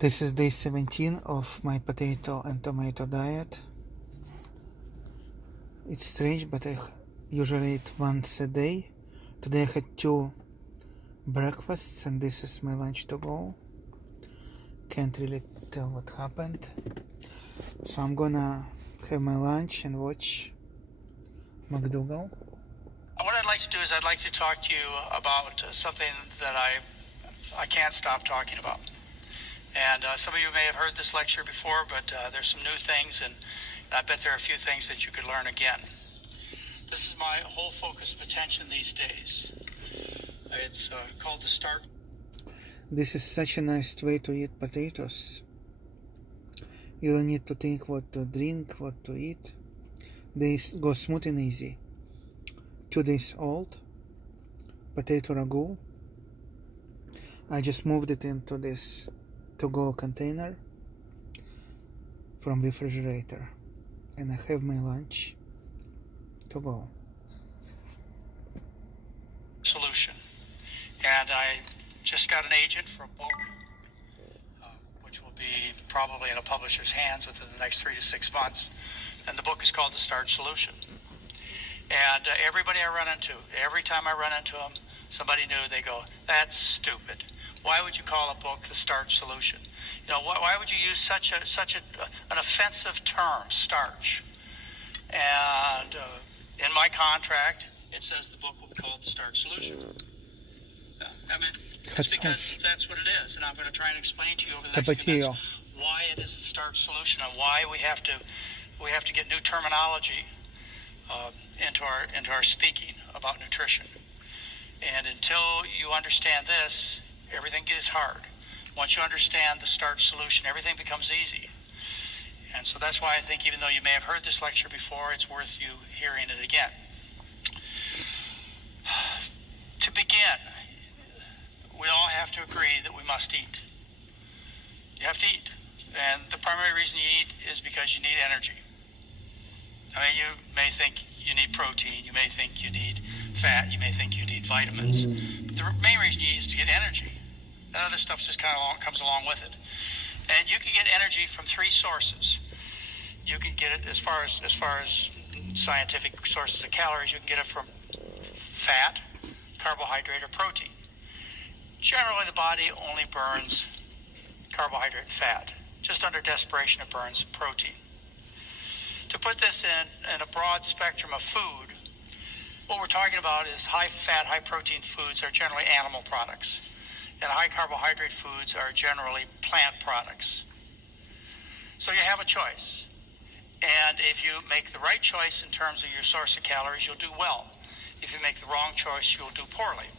This is day 17 of my potato and tomato diet. It's strange, but I usually eat once a day. Today I had 2 breakfasts and this is my lunch to go. Can't really tell what happened. So I'm gonna have my lunch and watch Mcdougall. What I'd like to do is I'd like to talk to you about something that I can't stop talking about. And some of you may have heard this lecture before, but there's some new things, and I bet there are a few things that you could learn again. This is my whole focus of attention these days. It's called the starch. This is such a nice way to eat potatoes. You don't need to think what to drink, what to eat. They go smooth and easy. 2 days old. Potato ragu. I just moved it into this to-go container from refrigerator. And I have my lunch to go. Solution. And I just got an agent for a book, which will be probably in a publisher's hands within the next 3 to 6 months. And the book is called The Starch Solution. And everybody I run into, every time I run into them, somebody new, they go, "That's stupid. Why would you call a book The Starch Solution? You know, why would you use such an offensive term, starch?" And in my contract, it says the book will be called The Starch Solution. I mean, it's because that's what it is, and I'm going to try and explain to you over the next few minutes why it is the starch solution and why we have to get new terminology into our speaking about nutrition. And until you understand this, everything gets hard. Once you understand the starch solution, everything becomes easy. And so that's why I think even though you may have heard this lecture before, it's worth you hearing it again. To begin, we all have to agree that we must eat. You have to eat. And the primary reason you eat is because you need energy. I mean, you may think you need protein, you may think you need fat, you may think you need vitamins. But the main reason you eat is to get energy. That other stuff just kind of comes along with it. And you can get energy from 3 sources. You can get it as far as scientific sources of calories, you can get it from fat, carbohydrate, or protein. Generally, the body only burns carbohydrate and fat. Just under desperation, it burns protein. To put this in a broad spectrum of food, what we're talking about is high-fat, high-protein foods are generally animal products, and high-carbohydrate foods are generally plant products. So you have a choice. And if you make the right choice in terms of your source of calories, you'll do well. If you make the wrong choice, you'll do poorly.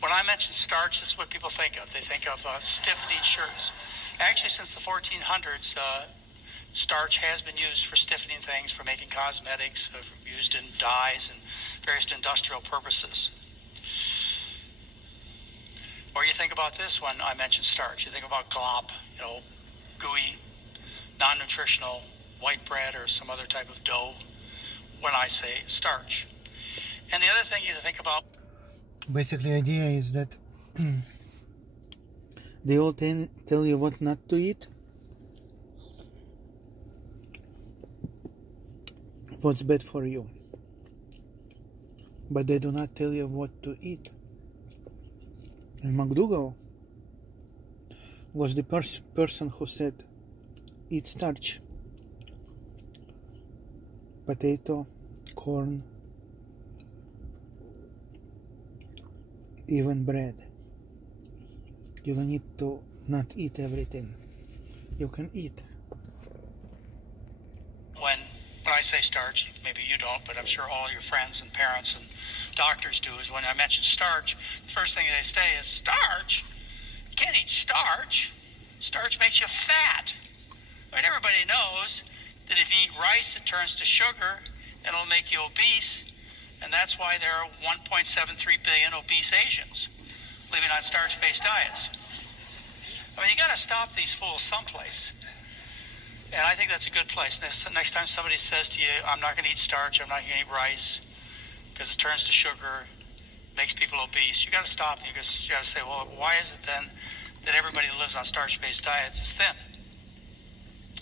When I mention starch, this is what people think of. They think of stiffening shirts. Actually, since the 1400s, starch has been used for stiffening things, for making cosmetics, used in dyes and various industrial purposes. Or you think about this when I mention starch. You think about glop, gooey, non-nutritional white bread or some other type of dough when I say starch. And the other thing you think about... Basically, the idea is that they all tell you what not to eat, what's bad for you, but they do not tell you what to eat. And Mcdougall was the person who said, eat starch, potato, corn, even bread. You don't need to not eat everything. You can eat. When I say starch, maybe you don't, but I'm sure all your friends and parents and doctors do, is when I mention starch, the first thing they say is, starch? You can't eat starch. Starch makes you fat. I mean, everybody knows that if you eat rice, it turns to sugar, and it'll make you obese, and that's why there are 1.73 billion obese Asians living on starch-based diets. I mean, you got to stop these fools someplace. And I think that's a good place. Next time somebody says to you, I'm not going to eat starch, I'm not going to eat rice, because it turns to sugar, makes people obese, you got to stop and you got to say, well, why is it then that everybody that lives on starch-based diets is thin.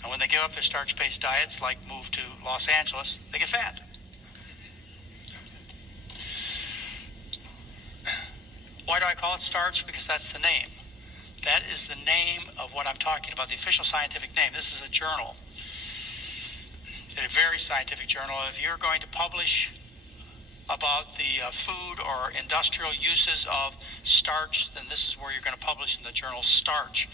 And when they give up their starch-based diets, like move to Los Angeles, they get fat. Why do I call it starch? Because that's the name. That is the name of what I'm talking about, the official scientific name. This is a journal. It's a very scientific journal. If you're going to publish about the food or industrial uses of starch, then this is where you're going to publish in the journal Starch.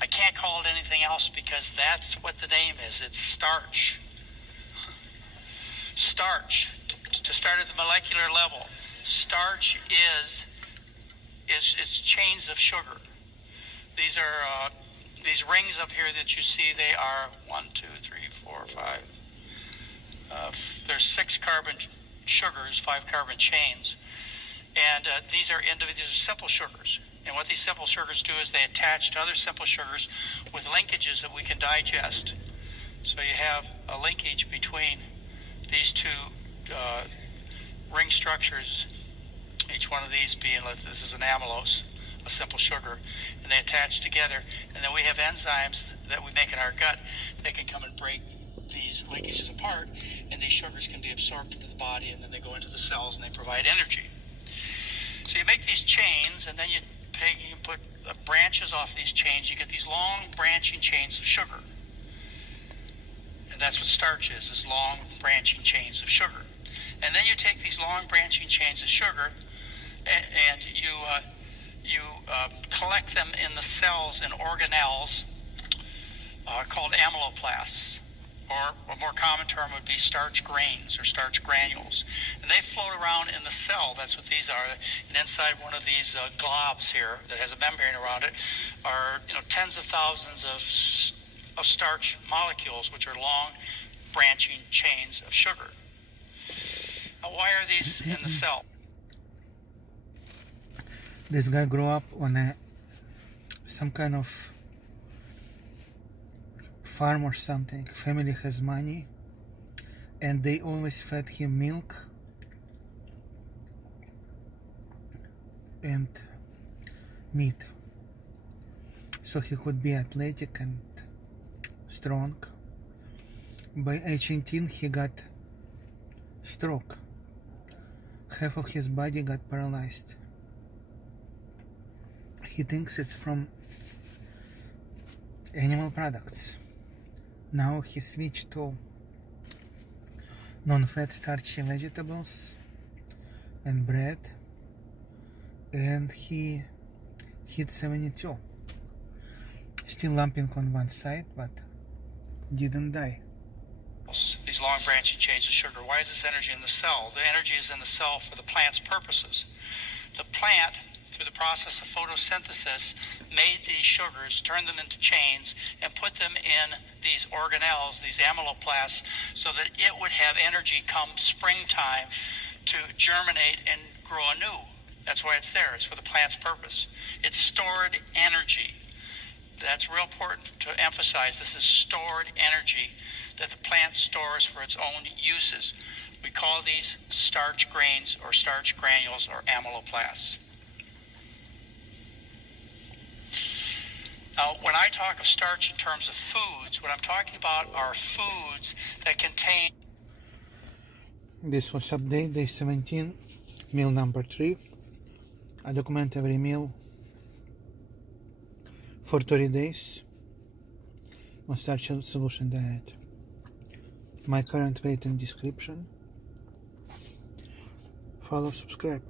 I can't call it anything else because that's what the name is. It's starch. Starch. To start at the molecular level, starch is chains of sugar. These are these rings up here that you see. They are 1, 2, 3, 4, 5. There's 6 carbon sugars, 5 carbon chains, and these are simple sugars. And what these simple sugars do is they attach to other simple sugars with linkages that we can digest. So you have a linkage between these two ring structures, each one of these being, this is an amylose, a simple sugar, and they attach together. And then we have enzymes that we make in our gut that can come and break these linkages apart, and these sugars can be absorbed into the body, and then they go into the cells and they provide energy. So you make these chains, and then you put branches off these chains. You get these long branching chains of sugar. And that's what starch is long branching chains of sugar. And then you take these long branching chains of sugar and you collect them in the cells in organelles called amyloplasts. Or a more common term would be starch grains or starch granules. And they float around in the cell. That's what these are. And inside one of these globs here that has a membrane around it are tens of thousands of starch molecules, which are long branching chains of sugar. Now, why are these in the cell? This guy grew up on some kind of farm or something. Family has money and they always fed him milk and meat so he could be athletic and strong. By age 18 he got stroke. Half of his body got paralyzed. He thinks it's from animal products. Now he switched to non-fat starchy vegetables and bread, and he hit 72. Still lumping on one side, but didn't die. These long branching chains of sugar. Why is this energy in the cell? The energy is in the cell for the plant's purposes. The plant, through the process of photosynthesis, made these sugars, turned them into chains, and put them in these organelles, these amyloplasts, so that it would have energy come springtime to germinate and grow anew. That's why it's there. It's for the plant's purpose. It's stored energy. That's real important to emphasize. This is stored energy that the plant stores for its own uses. We call these starch grains or starch granules or amyloplasts. Now, when I talk of starch in terms of foods, what I'm talking about are foods that contain... This was update day 17, meal number 3. I document every meal for 30 days on starch solution diet. My current weight in description. Follow, subscribe.